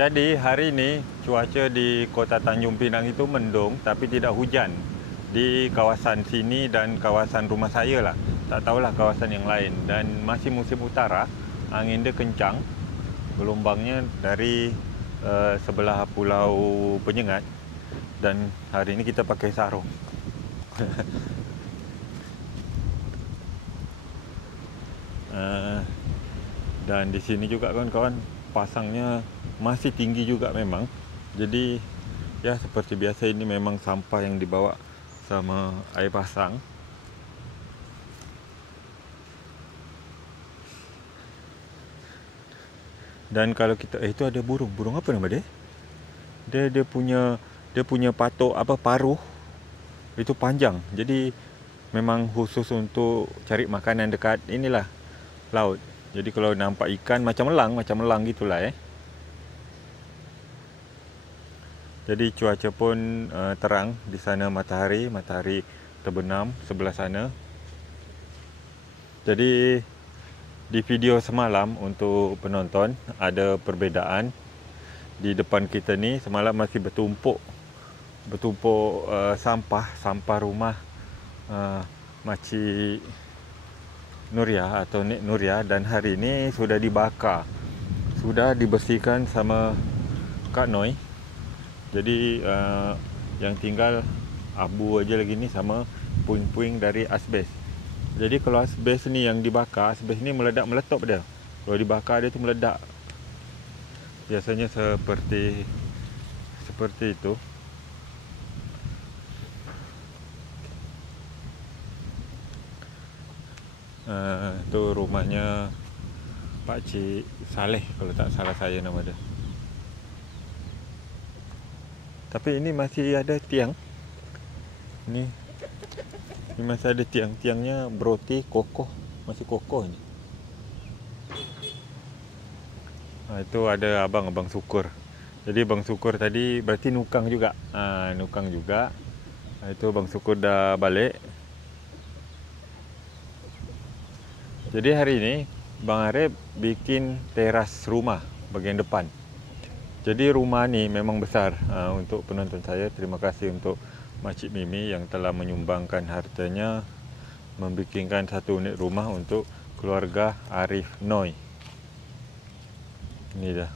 Jadi hari ini cuaca di Kota Tanjung Pinang itu mendung tapi tidak hujan. Di kawasan sini dan kawasan rumah saya lah. Tak tahulah kawasan yang lain. Dan masih musim utara, angin dia kencang. Gelombangnya dari sebelah Pulau Penyengat. Dan hari ini kita pakai sarung. Dan di sini juga kawan-kawan, pasangnya masih tinggi juga memang. Jadi ya seperti biasa, ini memang sampah yang dibawa sama air pasang. Dan kalau kita itu ada burung apa nama dia? Dia punya patok apa, paruh itu panjang. Jadi memang khusus untuk cari makanan dekat inilah laut. Jadi kalau nampak ikan macam elang gitulah Jadi cuaca pun terang di sana, matahari terbenam sebelah sana. Jadi di video semalam untuk penonton ada perbezaan. Di depan kita ni semalam masih bertumpuk sampah rumah Makcik Nuria atau Nek Nuria, dan hari ini sudah dibakar. Sudah dibersihkan sama Kak Noi. Jadi yang tinggal abu aja lagi ni sama puing-puing dari asbes. Jadi kalau asbes ni yang dibakar, asbes ni meledak-meletup dia. Kalau dibakar dia tu meledak. Biasanya seperti itu. Tu rumahnya Pak Cik Saleh kalau tak salah saya nama dia. Tapi ini masih ada tiang. Ini masih ada tiang. Tiangnya beroti kokoh, masih kokoh ni. Itu ada abang Syukur. Jadi Abang Syukur tadi berarti nukang juga. Nukang juga. Itu Abang Syukur dah balik. Jadi hari ini Bang Arif bikin teras rumah bagian depan. Jadi rumah ni memang besar. Untuk penonton saya, terima kasih untuk Makcik Mimi yang telah menyumbangkan hartanya membikinkan satu unit rumah untuk keluarga Arif Noi. Ini dah.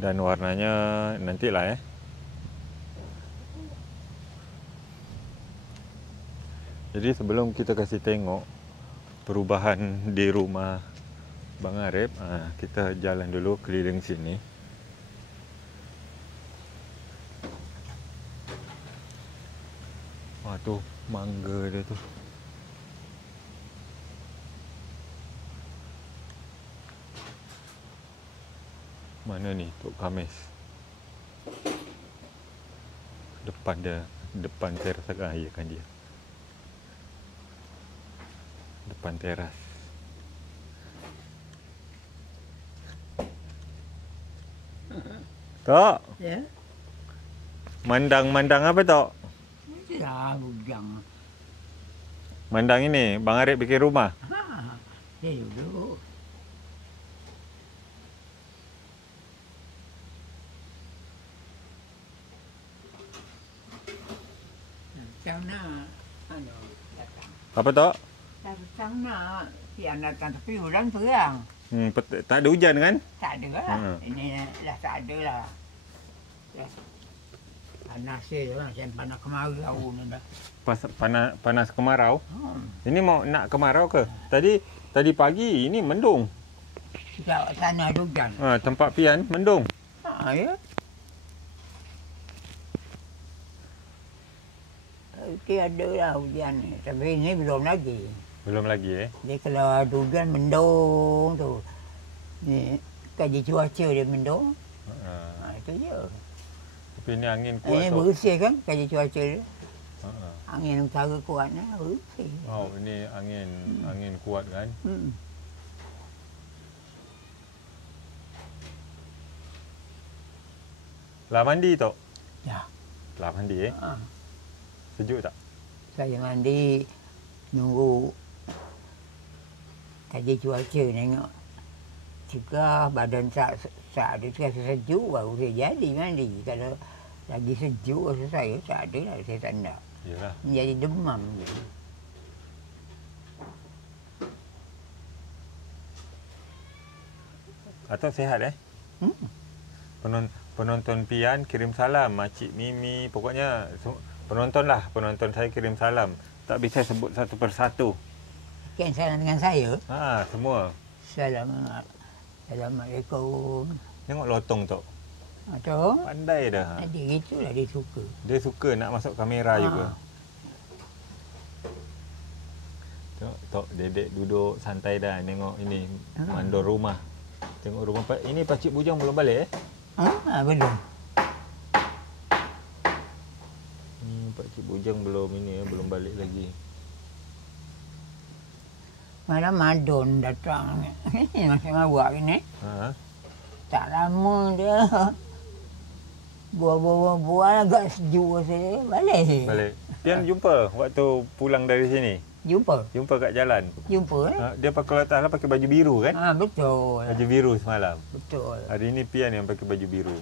Dan warnanya nantilah Jadi sebelum kita kasih tengok perubahan di rumah Bang Arif, kita jalan dulu keliling sini. Wah, tu mangga dia tu. Mana ni Tok Kamis? Depan teras ya kan dia. Depan teras. Tok. Ya. Mandang apa Tok? Ya, bujang. Mandang ini Bang Arif bikin rumah. Ya dulu. Sana, datang. Apa Tok? Sana, yang datang tapi hujan perang. Tak ada hujan kan? Tak ada lah. Ini dah tak ada lah. Ya. Panas lah, saya panas kemarau ni dah. Panas kemarau. Ini mau nak kemarau ke? Tadi pagi ini mendung. Sana ada hujan. Tempat pian mendung. Ya. Okey, ada lah hujan ni. Tapi ini belum lagi. Belum lagi Jadi kalau ada hujan mendung tu. Ni kaji cuaca dia mendung. Itu je. Tapi ini angin kuat. Ini bersih kan kaji cuaca dia. Angin utara kuatnya bersih. Oh, ini angin kuat kan? Lah mandi Tok? Ya. Lah mandi Sejuk tak? Saya mandi nunggu kaji cuaca, tengok. Jika badan tak masak dia terasa sejuk baru saya jadi mandi. Kalau lagi sejuk rasa saya tak ada lah, saya tak nak. Yalah. Jadi demam je. Atau sihat Penonton Pian kirim salam, Makcik Mimi, pokoknya penonton saya kirim salam. Tak bisa sebut satu persatu. Kan salam dengan saya. Semua. Assalamualaikum. Tengok lotong tu. Atau Pandai dah. Dia gitulah dia suka. Dia suka nak masuk kamera juga. Tengok Tok Dedek duduk santai dah tengok ini mandor rumah. Tengok rumah ini Pakcik Bujang belum balik Belum. Pakcik Bujang belum belum balik lagi. Malam Madon datang. Ini masih mawak ini. Tak lama dia. Buah-buah agak sejuk saya. Balik. Pian jumpa waktu pulang dari sini. Jumpa Kat jalan. Dia pakai atas pakai baju biru kan? Betul. Baju biru semalam. Betul. Hari ini Pian yang pakai baju biru.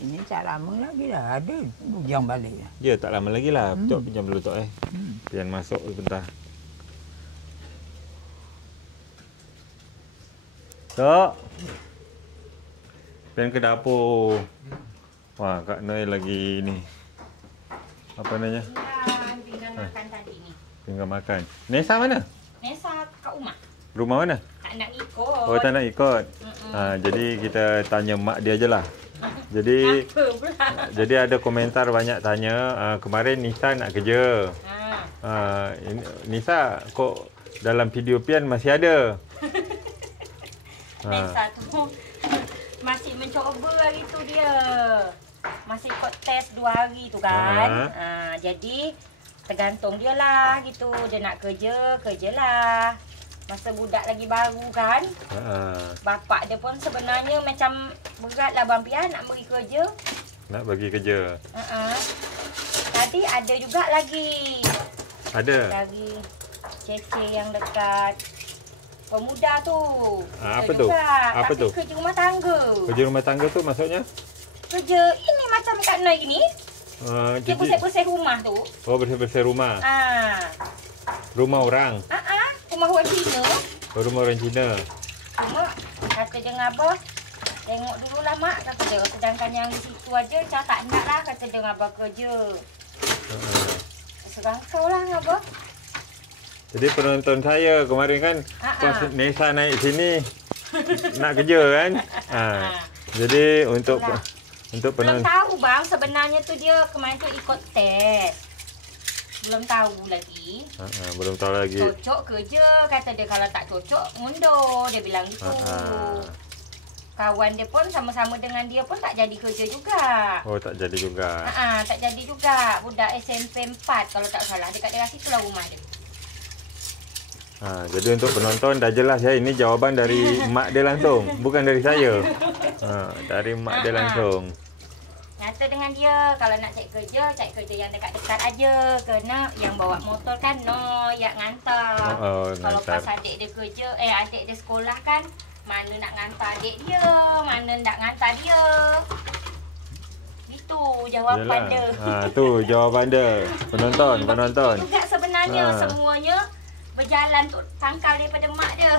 Ini tak lama lagi dah. Ada Bujang balik. Ya, tak lama lagi lah. Tok pinjam dulu Tok Pian masuk sebentar. Tok. Pian ke dapur. Wah, Kak Noi lagi ni. Apa namanya? Tinggal makan tadi ni. Tinggal makan. Nesa mana? Nesa kat rumah. Rumah mana? Tak nak ikut. Oh, tak nak ikut. Jadi kita tanya mak dia je lah. Jadi Apa pula? Jadi ada komentar banyak tanya, kemarin Nisa nak kerja. Nisa kok dalam video Pian masih ada. Nesa tu masih mencuba hari tu dia. Masih ikut test 2 hari tu kan. Jadi tergantung dia lah gitu. Dia nak kerja, kerjalah. Masa budak lagi baru kan. Bapak dia pun sebenarnya macam berat lah Bang Pian nak bagi kerja. Nak bagi kerja. Tadi ada juga lagi. Ada? Lagi Cece yang dekat pemuda tu. Apa tu? Apa tu? Kerja rumah tangga. Kerja rumah tangga tu maksudnya? Kerja ini macam Kak Noi gini. Dia bersih-bersih rumah tu. Oh, bersih-bersih rumah. Rumah orang? Rumah orang Cina. Oh, rumah orang Cina. Cuma kata dia dengan Abah, tengok dululah mak, kata dia. Sedangkan yang di situ aja macam tak nak lah, kata dia dengan Abah kerja. Serangkau lah dengan Abah. Jadi penonton saya kemarin kan pas Nesa naik sini nak kerja kan. Jadi untuk belum tahu bang, sebenarnya tu dia kemarin tu ikut test. Belum tahu lagi. Belum tahu lagi. Cocok kerja, kata dia. Kalau tak cocok mundur, dia bilang gitu. Kawan dia pun sama-sama dengan dia pun tak jadi kerja juga. Oh, tak jadi juga. Tak jadi juga. Budak SMP 4 kalau tak salah. Dekat daerah situ lah rumah dia. Jadi untuk penonton dah jelas ya, ini jawapan dari mak dia langsung, bukan dari saya. Dari mak dia langsung. Nyata dengan dia, kalau nak cari kerja yang dekat-dekat aja. Kena yang bawa motor kan, yang ngantar. Kalau pas adik dia kerja, adik dia sekolah kan, mana nak ngantar adik dia, mana nak ngantar dia. Itu jawapan dia. Tu jawapan dia. Penonton. Juga sebenarnya semuanya berjalan untuk tangkal daripada mak dia.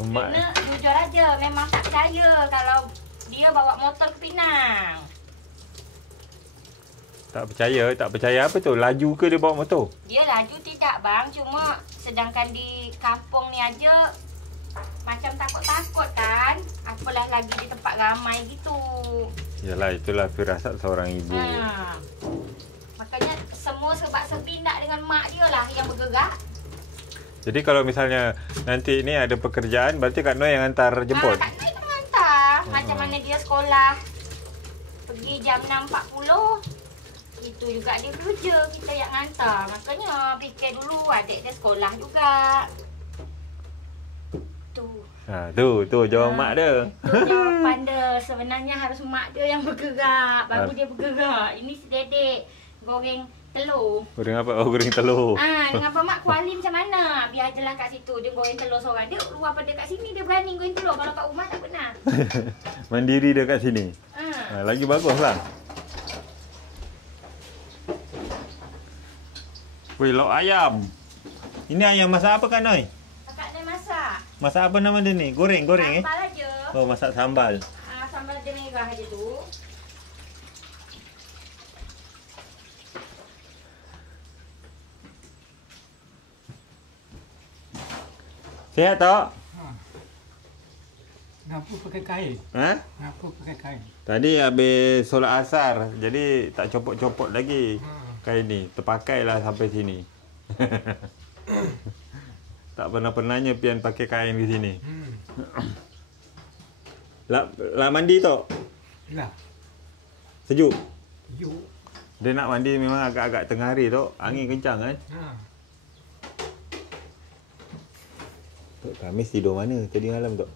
Kena jujur aja, memang tak percaya kalau dia bawa motor ke Penang. Tak percaya apa tu? Laju ke dia bawa motor? Dia laju tidak bang, cuma sedangkan di kampung ni aja macam takut-takut kan. Apalah lagi di tempat ramai gitu. Yalah, itulah firasat seorang ibu. Makanya semua sebab-sebi nak dengan mak dia lah yang bergerak. Jadi kalau misalnya nanti ni ada pekerjaan, berarti Kak Noi yang hantar jemput? Kak Noi yang hantar. Macam mana dia sekolah pergi jam 6.40, itu juga dia kerja, kita yang hantar. Makanya fikir dulu adik dia sekolah juga. Tu jawab mak dia. Itu jawapan dia. Sebenarnya harus mak dia yang bergerak, baru dia bergerak. Ini si Dedek goreng telur. Goreng apa? Oh, goreng telur. Dengan Mak kuali macam mana? Biar je lah kat situ. Dia goreng telur seorang. Dia luar pada kat sini dia berani goreng telur. Kalau kat rumah tak pernah. Mandiri dia kat sini. Lagi bagus lah. Wih, lauk ayam. Ini ayam masak apa Kak Noi? Kakak dia masak. Masak apa nama dia ni? Goreng Sambal aja. Oh, masak sambal. Sambal dia merah aja tu. Sihat tak? Ngapa pakai kain? Ha? Ngapa pakai kain? Tadi habis solat asar. Jadi tak copot-copot lagi. Kain ni. Terpakailah sampai sini. Tak pernah-pernahnya Pian pakai kain di sini. Lah mandi tak? Lah, Sejuk? sejuk. Dia nak mandi memang agak-agak tengah hari tu. Angin kencang kan? Tok Kamis tidur mana tadi malam Tok?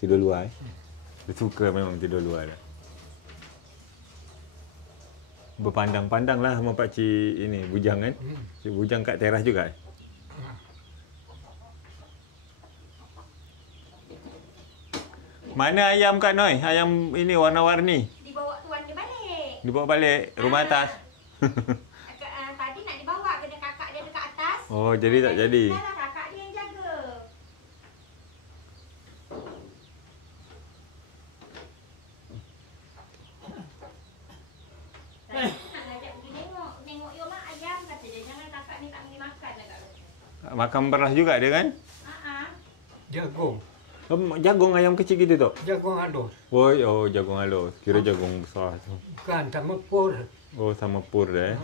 Tidur luar Dia suka memang tidur luar dah. Berpandang-pandang lah sama pakcik ini, Bujang kan? Si Bujang kat teras juga. Mana ayam Kak Noi? Ayam ini warna-warni. Dibawa tuan dia balik. Dibawa balik rumah atas. Tadi nak dibawa kena kakak dia dekat atas. Oh, jadi tak jadi. Dah lah kakak dia yang jaga. Nak ajak pergi tengok. Tengok yo mak ayam kata dia. Jangan kakak ni tak boleh makan dekat rumah. Makan beras juga dia kan? Jagung. Jagung ayam kecil gitu Tok? Jagung halus. Oh, jagung halus. Kira jagung besar tu. Bukan, sama pur. Oh, sama pur dah.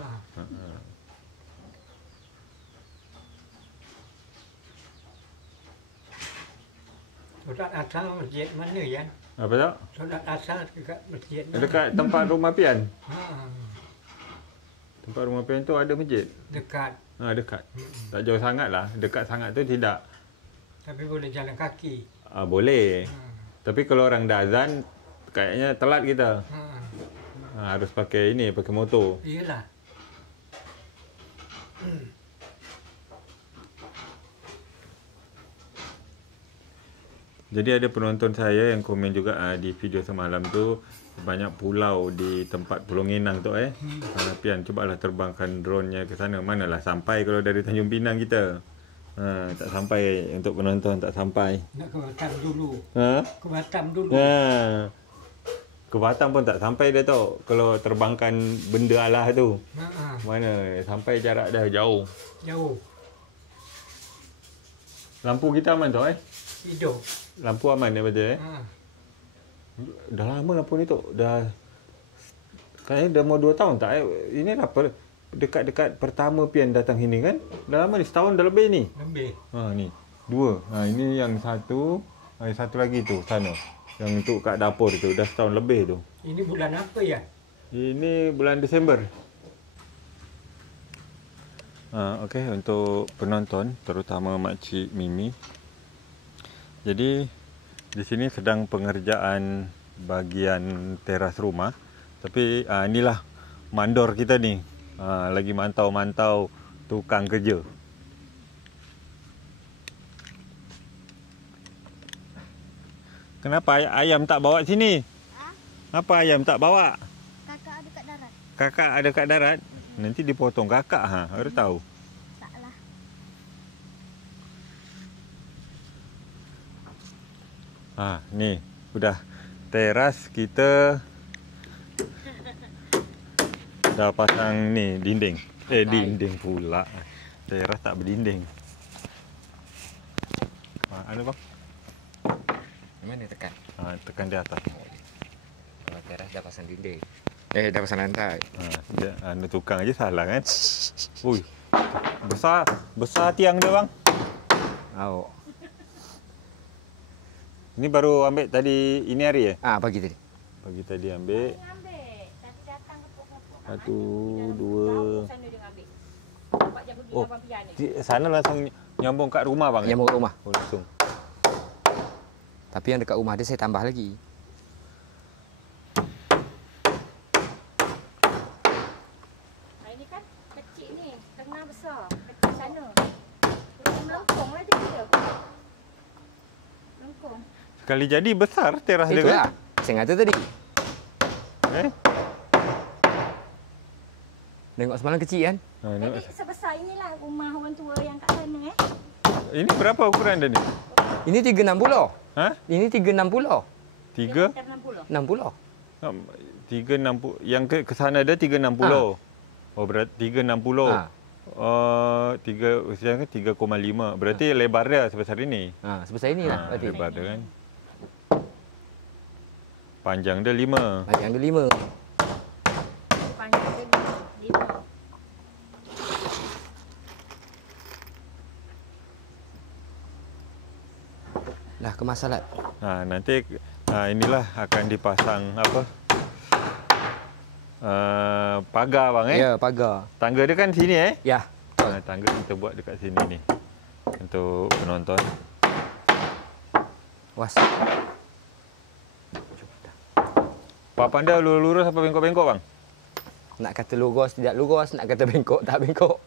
Solat asar masjid mana ya? Apa tak? Solat asar dekat masjid mana? Dekat tempat rumah Pian. Ha, Tempat rumah Pian tu ada masjid. dekat. Dekat. Tak jauh sangat lah. Dekat sangat tu tidak. Tapi boleh jalan kaki. Boleh. Tapi kalau orang dah azan, kayaknya telat kita. Harus pakai ini, pakai motor. Iyalah. Jadi ada penonton saya yang komen juga di video semalam tu, banyak pulau di tempat Pulau Ngenang tu Pian, cubalah terbangkan drone-nya ke sana. Manalah sampai kalau dari Tanjung Pinang kita. Tak sampai untuk penonton, tak sampai. Nak ke Batam dulu. Ke Batam dulu. Ke Batam pun tak sampai dah tu. Kalau terbangkan benda Allah tu. Mana sampai jarak dah jauh. Jauh. Lampu kita aman tu Hidup. Lampu aman daripada Dah lama lampu ni tu. Dah kayaknya dah mau 2 tahun tak Inilah dekat-dekat pertama Pian datang sini kan. Dah lama ni, setahun dah lebih ni. Lebih. Ni 2. Ini yang satu. Satu lagi tu sana. Yang untuk kat dapur tu dah setahun lebih tu. Ini bulan apa ya? Ini bulan Disember. Okey, untuk penonton terutama makcik Mimi. Jadi di sini sedang pengerjaan bahagian teras rumah. Tapi inilah mandor kita ni. Lagi mantau-mantau tukang kerja. Kenapa ayam tak bawa sini? Apa ayam tak bawa? Kakak ada kat darat. Kakak ada kat darat? Nanti dipotong kakak Baru tahu. Taklah. Ni udah teras kita dah pasang ni dinding. Dinding pula. Teras tak berdinding. Ada bang? Mana tekan? Tekan di atas. Kalau teras dah pasang dinding. Dah pasang lantai. Dia tukang aja salah kan. Ui. Besar tiang dia bang. Ini baru ambil tadi ini hari Pagi tadi. Pagi tadi ambil. Ambil. Tadi datang kepuk-kepuk. 1, 2. Sana dia ambil. Nampak dia pergi abang Pian ni. Sana langsung nyambung kat rumah bang. Yang mau rumah. Langsung. Tapi yang dekat rumah dia saya tambah lagi. Ini kan Sekali jadi besar teras dia kan? Itulah. Saya kata tadi. Tengok semalam kecil kan? Jadi sebesar inilah rumah orang tua yang kat sana Ini berapa ukuran dia ni? Ini 360. Ha? Ini 360. 3? 60. 360. Yang ke sana ada 360. Oh, berarti 360. Ha. 3,5. Berarti lebar dia sebesar ini. Sebesar inilah berarti. Lebar dia kan. Panjang dia 5. Panjang dia 5. Panjang dia 5. Dah kemas salat. Nanti inilah akan dipasang apa? Pagar bang Ya, pagar. Tangga dia kan sini Ya. Tangga kita buat dekat sini ni. Untuk penonton. Was. Papan dia lurus apa bengkok-bengkok bang? Nak kata lurus tidak lurus, nak kata bengkok tak bengkok.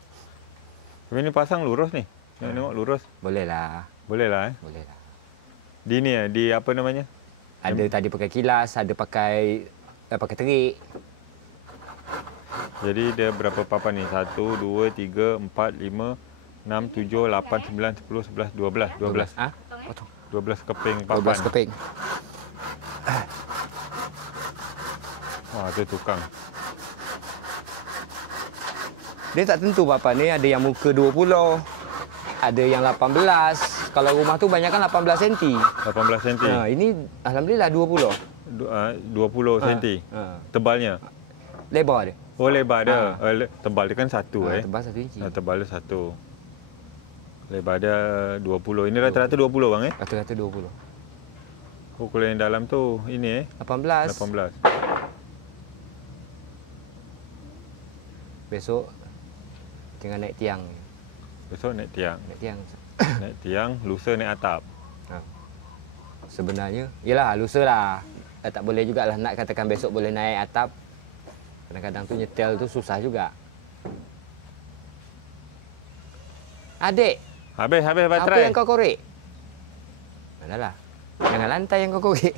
Tapi ni pasang lurus ni. Tengok lurus. Boleh lah. Boleh lah Boleh lah. Di ni di apa namanya? Ada tadi pakai kilas, ada pakai terik. Jadi dia berapa papan ni? 1, 2, 3, 4, 5, 6, 7, 8, 9, 10, 11, 12. 12. Potong. 12 keping papan. 12 keping. Wah, tu tukang. Dia tak tentu papan ni, ada yang muka 20, ada yang 18. Kalau rumah tu banyak kan 18 cm. 18 cm. Ini alhamdulillah 20. 20 cm. Tebalnya. Lebar dia. Oh, lebar dia. Tebal dia kan 1 Tebal 1 inci. Tebal dia 1. Lebar dia 20. Ini rata-rata 20 bang Rata-rata 20. Oh, kalau yang dalam tu ini 18. 18. Besok tengah naik tiang. Besok naik tiang. Naik tiang. Naik tiang, lusa naik atap. Sebenarnya, yalah lusa lah. Tak boleh jugalah nak katakan besok boleh naik atap. Kadang-kadang tu nyetel tu susah juga. Adik, Habis apa baterai. yang kau korek? Adalah. Jangan lantai yang kau korek.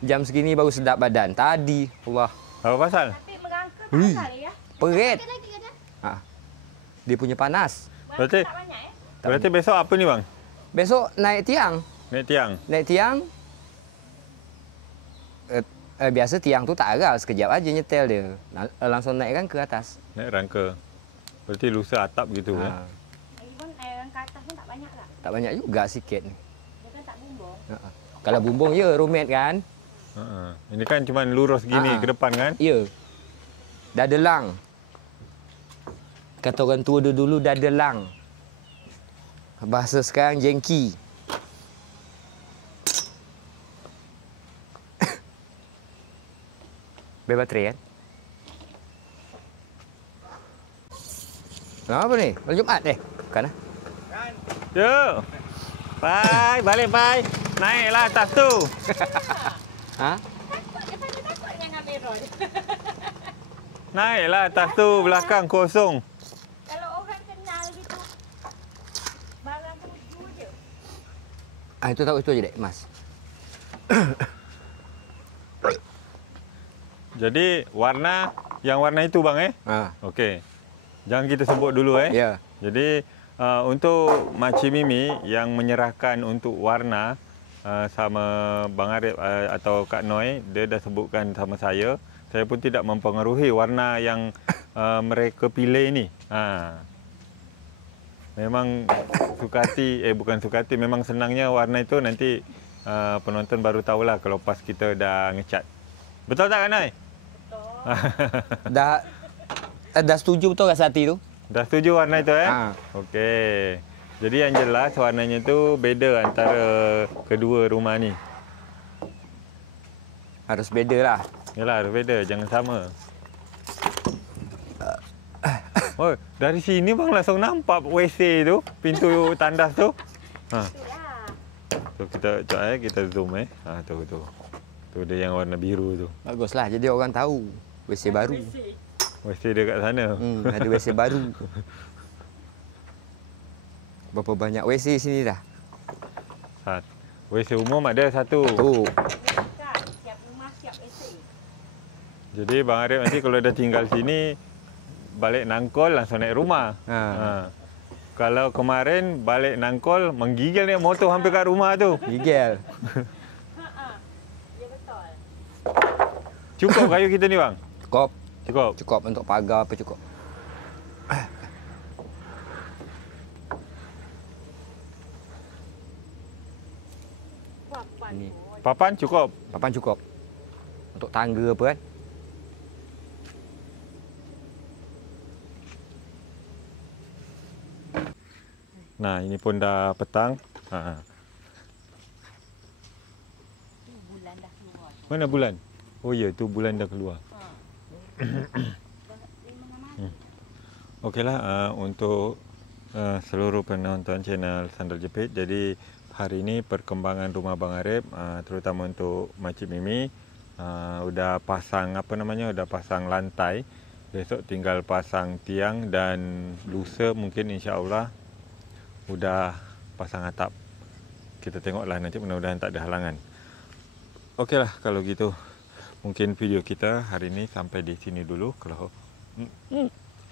Jam segini baru sedap badan. Tadi, Allah. Apa pasal? Tapi merangka tak pasal ya. Perit. Lagi ada. Dia punya panas. Berarti Tak banyak berarti besok apa ni bang? Besok naik tiang. Naik tiang. Naik tiang. Biasa tiang tu tak aral. Sekejap aja nyetel dia. Langsung naik kan ke atas. Naik rangka. Berarti lusa atap gitu Lagipun rangka atas pun tak banyak lah. Tak banyak juga sikit. Dia kan tak bumbung. Kalau bumbung ya rumit kan. Ini kan cuma lurus gini ke depan kan? Ya. Dah delang. Kata orang tua dulu dah delang. Bahasa sekarang jengki. Bebas baterai kan? Apa ni? Malam Jumaat Bukan lah. Yo. Pai, balik pai. Naiklah atas tu. Takut dengan kamera dia. Naiklah atas tu, belakang kosong. Kalau orang kenal gitu, barang tuju je. Itu tahu itu aja dek, Mas. Jadi warna itu bang Okey. Jangan kita sebut dulu Ya. Jadi untuk Makcik Mimi yang menyerahkan untuk warna sama Bang Arif atau Kak Noi, dia dah sebutkan sama saya. Saya pun tidak mempengaruhi warna yang mereka pilih ni. Memang suka hati, bukan suka hati, memang senangnya warna itu nanti penonton baru tahulah kalau pas kita dah ngecat. Betul tak Kak Noi? Dah setuju betul rasa hati tu? Dah setuju warna itu Okey. Jadi yang jelas warnanya tu beza antara kedua rumah ni. Harus beza lah. Yalah, harus beza, jangan sama. Oh, dari sini bang langsung nampak WC tu, pintu tandas tu. Itulah. Tu kita zoom tu. Tu dia yang warna biru tu. Baguslah, jadi orang tahu. WC baru. WC dia kat sana. Ada WC baru. Berapa banyak WC sini dah? WC umum ada satu. Tu. Kan, siap rumah, siap AC. Jadi Bang Arif nanti kalau dah tinggal sini, balik Nangkol langsung naik rumah. Ha. Kalau kemarin balik Nangkol, menggigil naik motor hampir kat rumah tu. Gigel. Ya betul. Cukup kayu kita ni bang? Cukup. Cukup. Cukup untuk pagar apa cukup. Papan Ni. pun. Papan cukup? Papan cukup. Untuk tangga apa kan? Nah, ini pun dah petang. Tu bulan dah keluar. Mana bulan? Oh ya, tu bulan dah keluar. Okeylah, untuk seluruh penonton channel Sandal Jepit. Jadi hari ini perkembangan rumah Bang Arif, terutama untuk Makcik Mimi, udah pasang udah pasang lantai. Besok tinggal pasang tiang dan lusa mungkin insya-Allah udah pasang atap. Kita tengoklah nanti, mudah-mudahan tak ada halangan. Okeylah kalau gitu. Mungkin video kita hari ini sampai di sini dulu.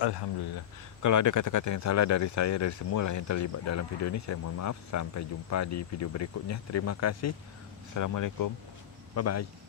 Alhamdulillah. Kalau ada kata-kata yang salah dari saya, dari semualah yang terlibat dalam video ini, saya mohon maaf. Sampai jumpa di video berikutnya. Terima kasih. Assalamualaikum. Bye-bye.